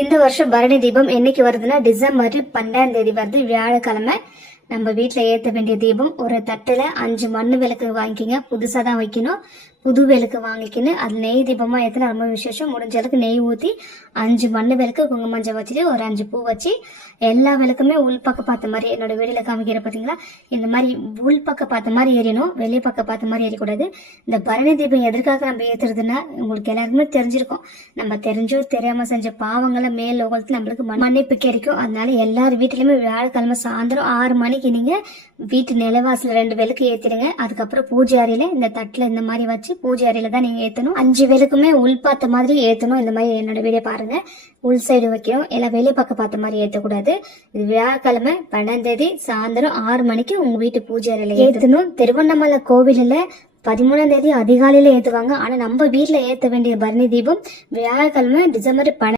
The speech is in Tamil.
இந்த வருஷம் பரணி தீபம் என்னைக்கு வருதுன்னா டிசம்பர் 12ஆம் தேதி வருது, வியாழக்கிழமை. நம்ம வீட்டில் ஏற்ற வேண்டிய தீபம் ஒரு தட்டில் 5 மண் விளக்கு வாங்கிக்கிங்க. புதுசாக தான் வைக்கணும். புது விளக்கு வாங்கிக்கின்னு அது நெய் தீபமாக ஏற்றினா ரொம்ப விசேஷம். முடிஞ்ச அளவுக்கு நெய் ஊற்றி 5 மண் விளக்கு குங்குமஞ்சள் வச்சுட்டு ஒரு 5 பூ வச்சு எல்லா விளக்குமே உள்பக்கம் பார்த்த மாதிரி, என்னோட வீடியோவில் காமிக்கிற பார்த்தீங்களா, இந்த மாதிரி உள்பக்கம் பார்த்த மாதிரி எரியணும், வெளியே பக்கம் பார்த்த மாதிரி எரியக்கூடாது. இந்த பரணி தீபம் எதற்காக நம்ம ஏற்றுறதுன்னா உங்களுக்கு எல்லாருக்குமே தெரிஞ்சிருக்கும். நம்ம தெரிஞ்சோ தெரியாமல் செஞ்ச பாவங்களை மேல் உலகத்தில் நம்மளுக்கு மன்னிப்பு கிடைக்கும். அதனால எல்லார் வீட்டிலையுமே வியாழக்கிழமை சாயந்தரம் 6 மணிக்கு நீங்கள் வீட்டு நிலவாசல் 2 விளக்கு ஏற்றிடுங்க. அதுக்கப்புறம் பூஜை அறையில் இந்த தட்டில் இந்த மாதிரி வச்சு பூஜை அறையில தான் நீங்க ஏத்தணும். 5 விளக்குமே உள் பார்த்த மாதிரி ஏத்தணும். இந்த மாதிரி என்னோட வீடியோ பாருங்க. உள் சைடு வைக்கணும், எல்லாம் வெளியே பக்கம் பார்த்த மாதிரி ஏத்தக்கூடாது. இது வியாழக்கிழமை 12ஆம் தேதி சாயந்தரம் 6 மணிக்கு உங்க வீட்டு பூஜை அறையில ஏத்தணும். திருவண்ணாமலை கோவிலில் 13ஆம் தேதி அதிகாலையில ஏத்துவாங்க. ஆனா நம்ம வீட்டுல ஏத்த வேண்டிய பரணி தீபம் வியாழக்கிழமை டிசம்பர் 12